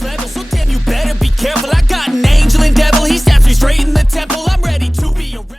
next level. So damn, you better be careful. I got an angel and devil. He snaps me straight in the temple. I'm ready to be a rebel.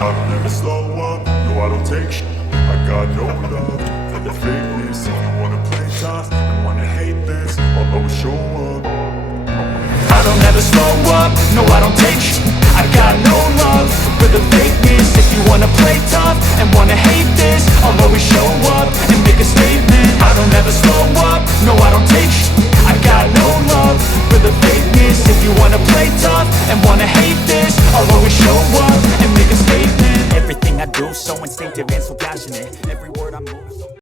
I don't ever slow up, no I don't take shit. I got no love for the fakeness. If you wanna play tough and wanna hate this, I'll always show up. I don't ever slow up, no I don't take shit. I got no love for the fakeness. If you wanna play tough and wanna hate this, I'll always show up and make a statement. I don't ever slow up, no I don't take shit. I got no love for the fakeness. If you wanna play tough and wanna hate this, I'll always show up and make a statement. Everything I do so instinctive and